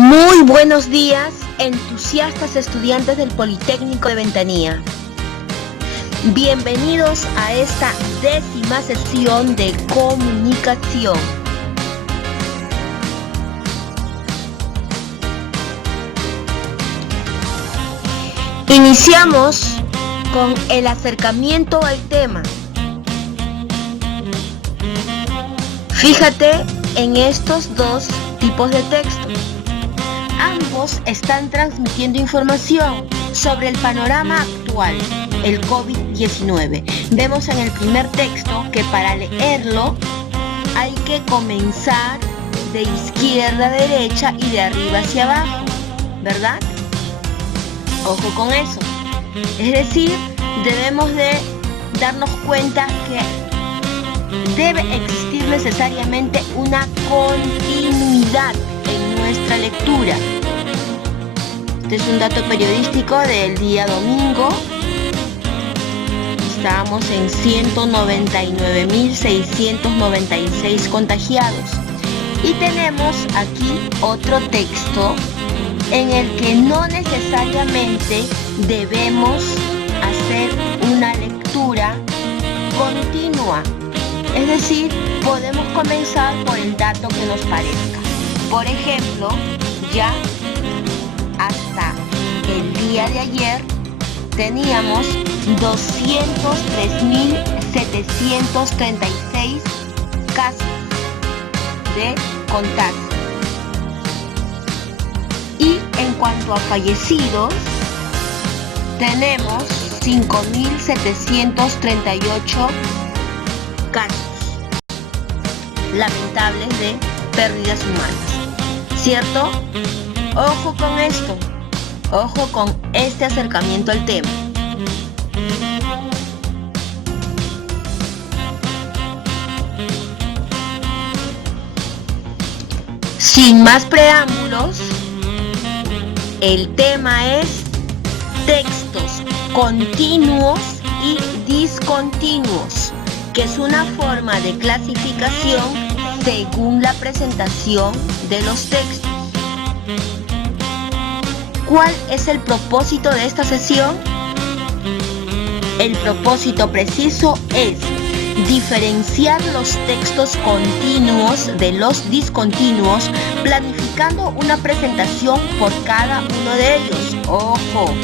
Muy buenos días, entusiastas estudiantes del Politécnico de Ventanilla. Bienvenidos a esta 10ª sesión de comunicación. Iniciamos con el acercamiento al tema. Fíjate en estos dos tipos de texto. Ambos están transmitiendo información sobre el panorama actual, el COVID-19. Vemos en el primer texto que para leerlo hay que comenzar de izquierda a derecha y de arriba hacia abajo, ¿verdad? Ojo con eso. Es decir, debemos de darnos cuenta que debe existir necesariamente una continuidad en nuestra lectura. Este es un dato periodístico del día domingo. Estamos en 199.696 contagiados. Y tenemos aquí otro texto en el que no necesariamente debemos hacer una lectura continua. Es decir, podemos comenzar por el dato que nos parezca. Por ejemplo, ya hasta el día de ayer teníamos 203.736 casos de contagio. Y en cuanto a fallecidos, tenemos 5.738 casos lamentables de pérdidas humanas, ¿cierto? Ojo con esto, ojo con este acercamiento al tema. Sin más preámbulos, el tema es textos continuos y discontinuos, que es una forma de clasificación según la presentación de los textos. ¿Cuál es el propósito de esta sesión? El propósito preciso es diferenciar los textos continuos de los discontinuos, planificando una presentación por cada uno de ellos. Ojo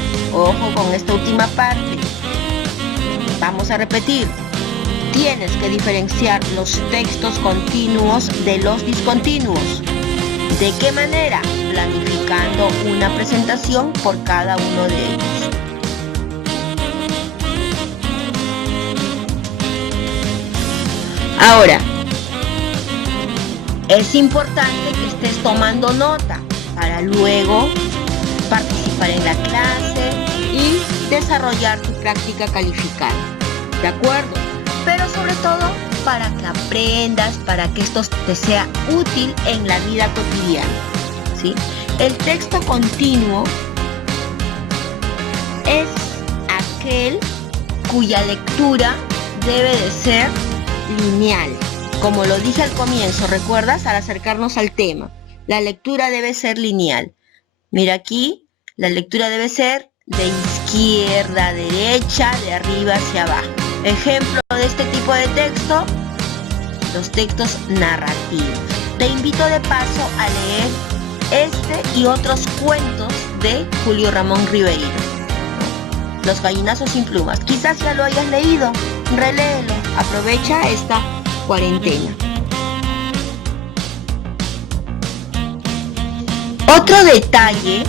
con esta última parte. Vamos a repetir. Tienes que diferenciar los textos continuos de los discontinuos. ¿De qué manera? Planificando una presentación por cada uno de ellos. Ahora, es importante que estés tomando nota para luego participar en la clase y desarrollar tu práctica calificada. ¿De acuerdo? Pero sobre todo para que aprendas, para que esto te sea útil en la vida cotidiana, ¿sí? El texto continuo es aquel cuya lectura debe de ser lineal. Como lo dije al comienzo, ¿recuerdas? Al acercarnos al tema, la lectura debe ser lineal. Mira aquí, la lectura debe ser de izquierda a derecha, de arriba hacia abajo. Ejemplo de este tipo de texto, los textos narrativos. Te invito de paso a leer este y otros cuentos de Julio Ramón Ribeiro. Los gallinazos sin plumas. Quizás ya lo hayas leído, reléelo, aprovecha esta cuarentena. Otro detalle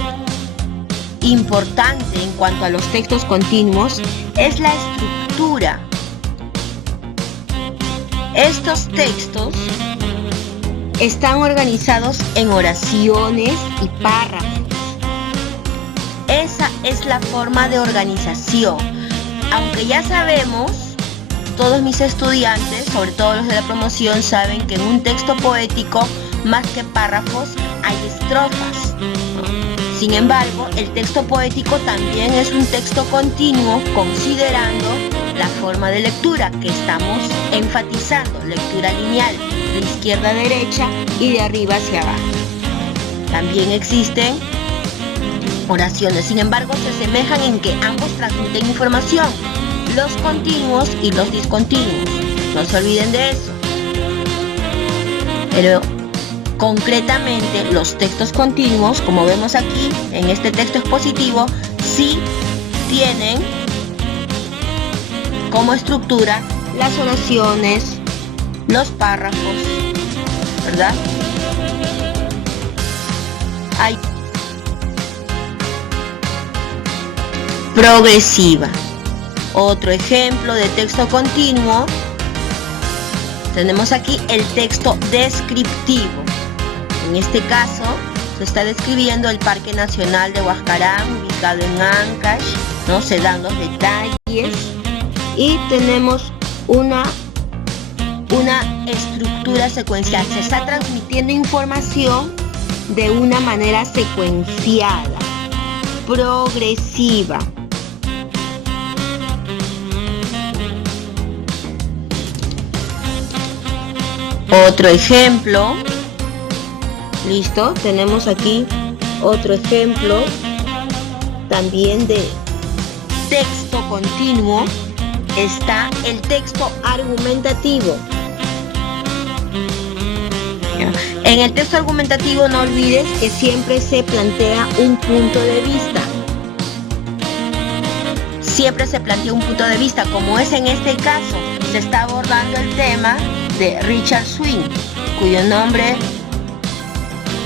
importante en cuanto a los textos continuos es la estructura. Estos textos están organizados en oraciones y párrafos. Esa es la forma de organización. Aunque ya sabemos, todos mis estudiantes, sobre todo los de la promoción, saben que en un texto poético, más que párrafos, hay estrofas. Sin embargo, el texto poético también es un texto continuo, considerando la forma de lectura que estamos enfatizando, lectura lineal, de izquierda a derecha y de arriba hacia abajo. ¿De También existen oraciones, sin embargo se asemejan en que ambos transmiten información, los continuos y los discontinuos. No se olviden de eso. Pero concretamente los textos continuos, como vemos aquí en este texto expositivo, sí tienen como estructura las oraciones, los párrafos, ¿verdad? Hay progresiva. Otro ejemplo de texto continuo, tenemos aquí el texto descriptivo. En este caso se está describiendo el Parque Nacional de Huascarán, ubicado en Ancash, ¿no? Se dan los detalles y tenemos una estructura secuencial. Se está transmitiendo información de una manera secuenciada, progresiva. Otro ejemplo, listo, tenemos aquí otro ejemplo también de texto continuo. Está el texto argumentativo. En el texto argumentativo no olvides que siempre se plantea un punto de vista. Siempre se plantea un punto de vista, como es en este caso. Se está abordando el tema de Richard Swing, cuyo nombre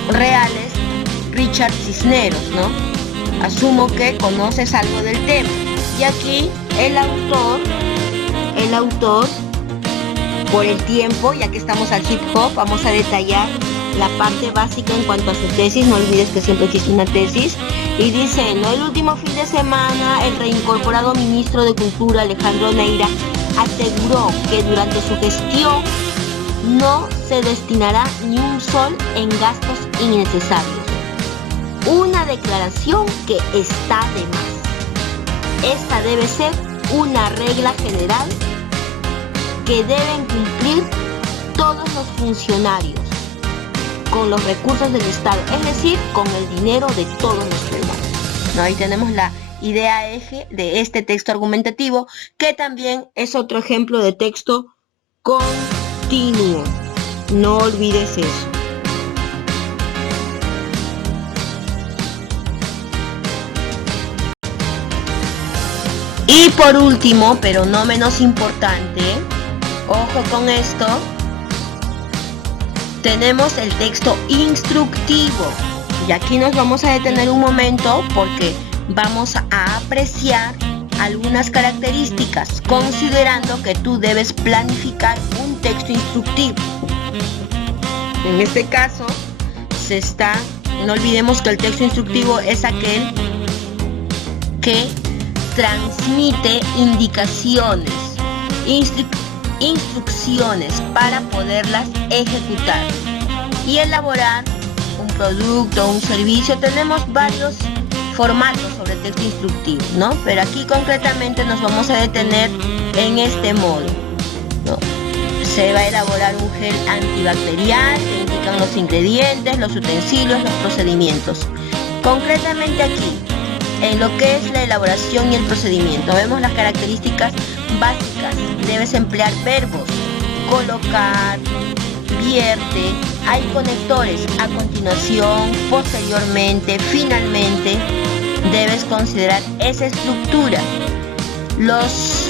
real es Richard Cisneros, ¿no? Asumo que conoces algo del tema. Y aquí el autor, por el tiempo, ya que estamos al hip hop, vamos a detallar la parte básica en cuanto a su tesis. No olvides que siempre existe una tesis. Y dice, ¿no? El último fin de semana, el reincorporado ministro de Cultura, Alejandro Neira, aseguró que durante su gestión no se destinará ni un sol en gastos innecesarios. Una declaración que está de más. Esta debe ser una regla general que deben cumplir todos los funcionarios con los recursos del Estado, es decir, con el dinero de todos los ciudadanos. ¿No? Ahí tenemos la idea eje de este texto argumentativo, que también es otro ejemplo de texto continuo. No olvides eso. Y por último, pero no menos importante, ojo con esto, tenemos el texto instructivo. Y aquí nos vamos a detener un momento porque vamos a apreciar algunas características, considerando que tú debes planificar un texto instructivo. En este caso, no olvidemos que el texto instructivo es aquel que transmite indicaciones, instrucciones para poderlas ejecutar y elaborar un producto, un servicio. Tenemos varios formatos sobre el texto instructivo, ¿no? Pero aquí concretamente nos vamos a detener en este modo, ¿no? Se va a elaborar un gel antibacterial, se indican los ingredientes, los utensilios, los procedimientos. Concretamente aquí, en lo que es la elaboración y el procedimiento, vemos las características básicas. Debes emplear verbos: colocar, vierte, hay conectores, a continuación, posteriormente, finalmente. Debes considerar esa estructura. Los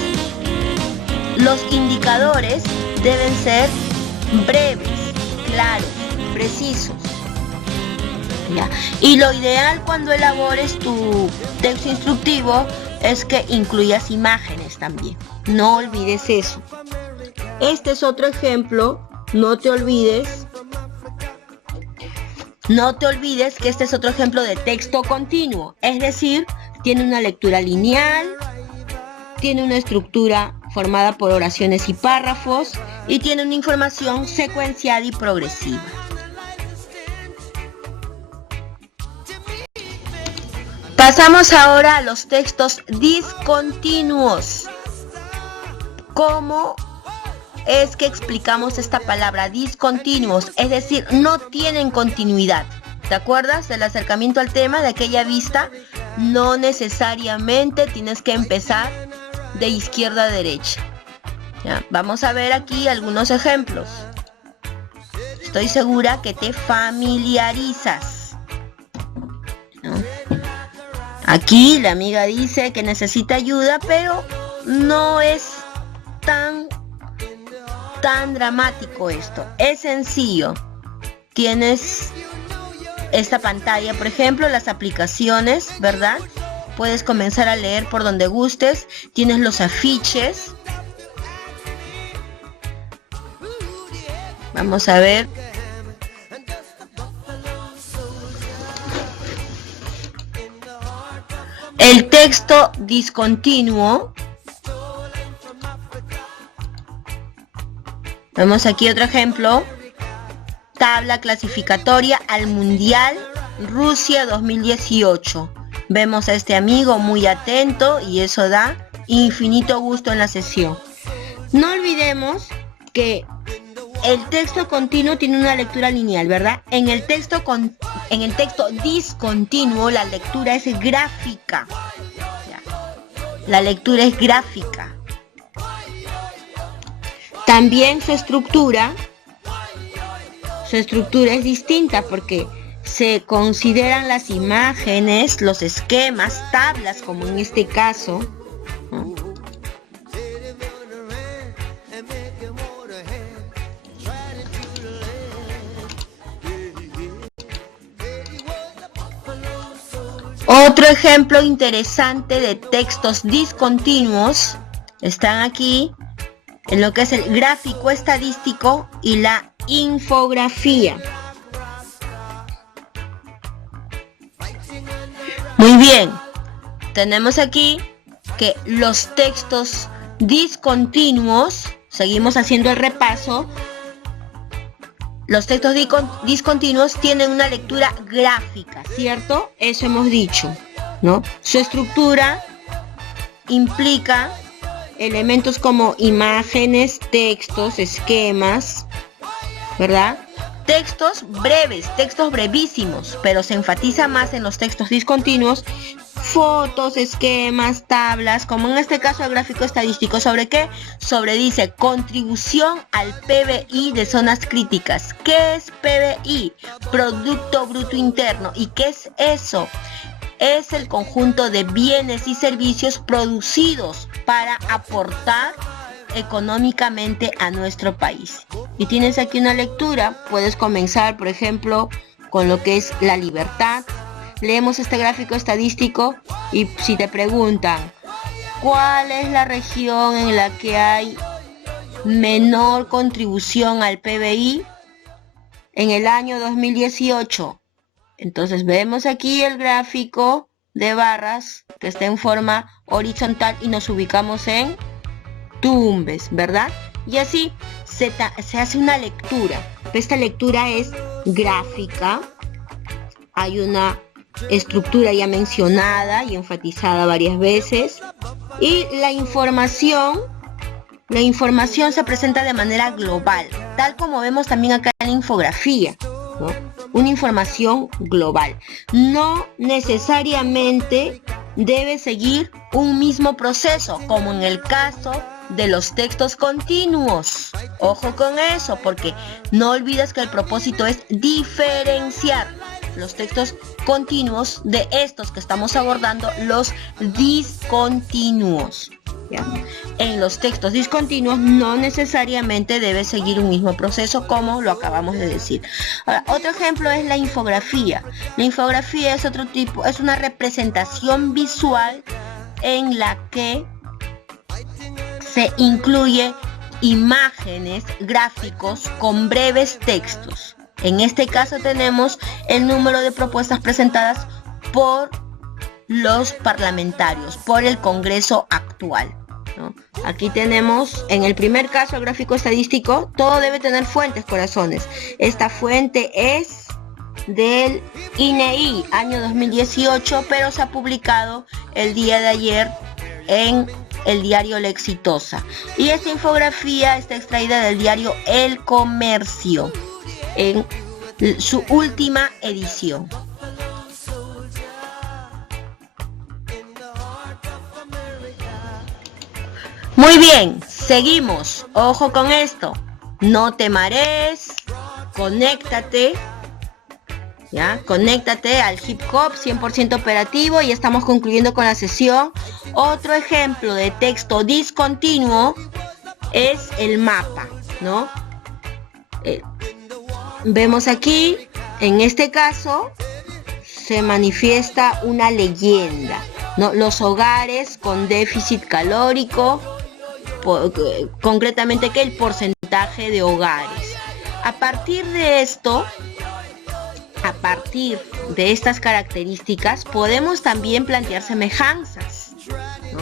indicadores deben ser breves, claros, precisos. ¿Ya? Y lo ideal cuando elabores tu texto instructivo es que incluyas imágenes también. No olvides eso. Este es otro ejemplo. No te olvides que este es otro ejemplo de texto continuo. Es decir, tiene una lectura lineal, tiene una estructura formada por oraciones y párrafos y tiene una información secuenciada y progresiva. Pasamos ahora a los textos discontinuos. ¿Cómo es que explicamos esta palabra? Discontinuos, es decir, no tienen continuidad. ¿Te acuerdas del acercamiento al tema de aquella vista? No necesariamente tienes que empezar de izquierda a derecha. ¿Ya? Vamos a ver aquí algunos ejemplos. Estoy segura que te familiarizas, ¿no? Aquí la amiga dice que necesita ayuda, pero no es tan dramático esto. Es sencillo. Tienes esta pantalla, por ejemplo, las aplicaciones, ¿verdad? Puedes comenzar a leer por donde gustes. Tienes los afiches. Vamos a ver. El texto discontinuo. Vemos aquí otro ejemplo. Tabla clasificatoria al Mundial Rusia 2018. Vemos a este amigo muy atento y eso da infinito gusto en la sesión. No olvidemos que el texto continuo tiene una lectura lineal, ¿verdad? En el texto discontinuo la lectura es gráfica. La lectura es gráfica. También su estructura es distinta porque se consideran las imágenes, los esquemas, tablas, como en este caso, ¿no? Otro ejemplo interesante de textos discontinuos están aquí en lo que es el gráfico estadístico y la infografía. Muy bien, tenemos aquí que los textos discontinuos, seguimos haciendo el repaso, los textos discontinuos tienen una lectura gráfica, ¿cierto? Eso hemos dicho, ¿no? Su estructura implica elementos como imágenes, textos, esquemas, ¿verdad? Textos breves, textos brevísimos, pero se enfatiza más en los textos discontinuos, fotos, esquemas, tablas, como en este caso el gráfico estadístico. ¿Sobre qué? Sobre, dice, contribución al PBI de zonas críticas. ¿Qué es PBI? Producto Bruto Interno. ¿Y qué es eso? Es el conjunto de bienes y servicios producidos para aportar económicamente a nuestro país. Y tienes aquí una lectura. Puedes comenzar, por ejemplo, con lo que es la libertad. Leemos este gráfico estadístico y si te preguntan ¿cuál es la región en la que hay menor contribución al PBI en el año 2018? Entonces vemos aquí el gráfico de barras que está en forma horizontal y nos ubicamos en Tumbes, ¿verdad? Y así se hace una lectura. Esta lectura es gráfica. Hay una estructura ya mencionada y enfatizada varias veces. Y la información se presenta de manera global, tal como vemos también acá en la infografía, ¿no? Una información global. No necesariamente debe seguir un mismo proceso, como en el caso de los textos continuos. Ojo con eso, porque no olvides que el propósito es diferenciar los textos continuos de estos que estamos abordando, los discontinuos. ¿Ya? En los textos discontinuos no necesariamente debe seguir un mismo proceso, como lo acabamos de decir. Ahora, otro ejemplo es la infografía. La infografía es otro tipo, es una representación visual en la que se incluye imágenes, gráficos con breves textos. En este caso tenemos el número de propuestas presentadas por los parlamentarios, por el Congreso actual, ¿no? Aquí tenemos, en el primer caso, el gráfico estadístico, todo debe tener fuentes, corazones. Esta fuente es del INEI, año 2018, pero se ha publicado el día de ayer en el diario La Exitosa. Y esta infografía está extraída del diario El Comercio, en su última edición. Muy bien, seguimos. Ojo con esto. No te marees. Conéctate. ¿Ya? Conéctate al hip hop 100% operativo y estamos concluyendo con la sesión. Otro ejemplo de texto discontinuo es el mapa, ¿no? Vemos aquí, en este caso, se manifiesta una leyenda, ¿no? Los hogares con déficit calórico, concretamente que el porcentaje de hogares. A partir de esto, a partir de estas características, podemos también plantear semejanzas, ¿no?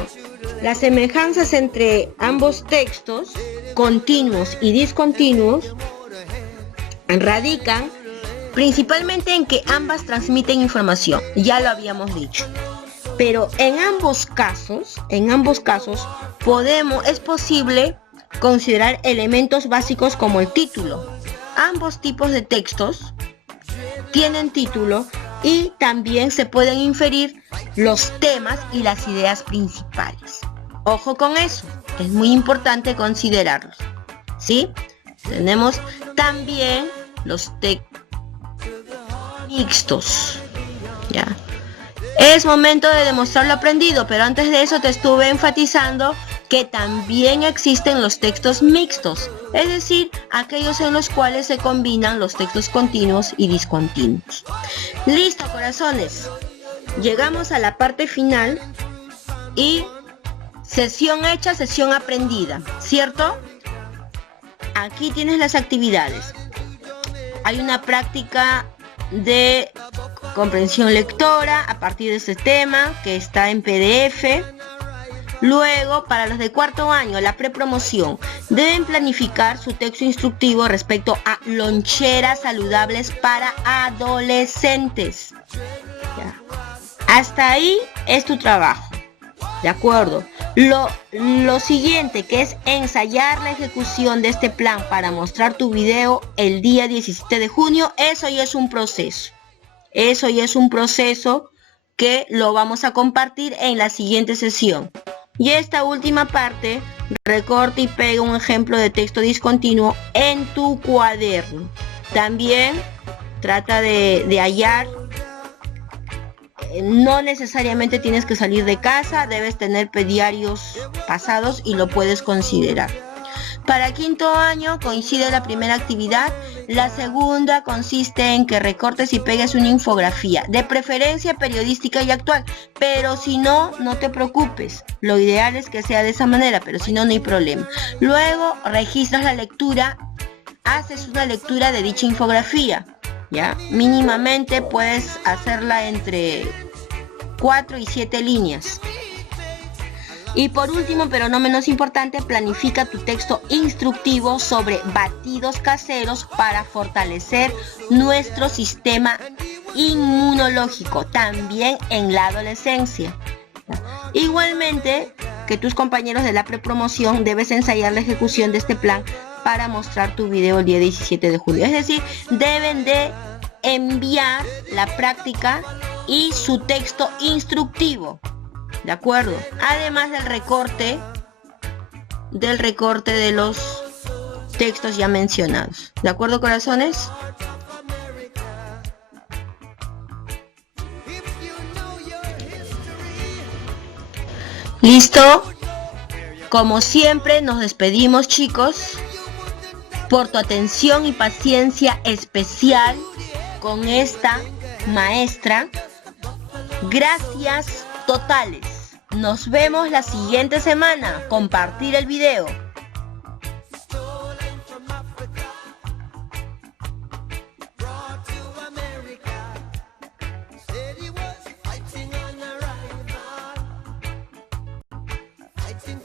Las semejanzas entre ambos textos, continuos y discontinuos, radican principalmente en que ambas transmiten información, ya lo habíamos dicho. Pero en ambos casos, es posible considerar elementos básicos como el título. Ambos tipos de textos tienen título y también se pueden inferir los temas y las ideas principales. Ojo con eso, es muy importante considerarlos, ¿sí? Tenemos también los textos mixtos, ¿ya? Es momento de demostrar lo aprendido, pero antes de eso te estuve enfatizando que también existen los textos mixtos, es decir, aquellos en los cuales se combinan los textos continuos y discontinuos. Listo, corazones. Llegamos a la parte final y sesión hecha, sesión aprendida, ¿cierto? Aquí tienes las actividades. Hay una práctica de comprensión lectora a partir de este tema que está en PDF. Luego, para los de cuarto año, la prepromoción, deben planificar su texto instructivo respecto a loncheras saludables para adolescentes. Ya. Hasta ahí es tu trabajo. ¿De acuerdo? Lo siguiente, que es ensayar la ejecución de este plan para mostrar tu video el día 17 de junio, eso ya es un proceso. Eso ya es un proceso que lo vamos a compartir en la siguiente sesión. Y esta última parte, recorta y pega un ejemplo de texto discontinuo en tu cuaderno. También trata de hallar. No necesariamente tienes que salir de casa, debes tener pediarios pasados y lo puedes considerar. Para quinto año coincide la primera actividad, la segunda consiste en que recortes y pegues una infografía, de preferencia periodística y actual, pero si no, no te preocupes, lo ideal es que sea de esa manera, pero si no, no hay problema. Luego registras la lectura, haces una lectura de dicha infografía. ¿Ya? Mínimamente puedes hacerla entre 4 y 7 líneas. Y por último, pero no menos importante, planifica tu texto instructivo sobre batidos caseros para fortalecer nuestro sistema inmunológico, también en la adolescencia. Igualmente que tus compañeros de la prepromoción, debes ensayar la ejecución de este plan para mostrar tu video el día 17 de julio. Es decir, deben de enviar la práctica y su texto instructivo, ¿de acuerdo? Además del recorte de los textos ya mencionados. ¿De acuerdo, corazones? ¿Listo? Como siempre, nos despedimos, chicos, por tu atención y paciencia especial con esta maestra. Gracias totales. Nos vemos la siguiente semana. Compartir el video. I think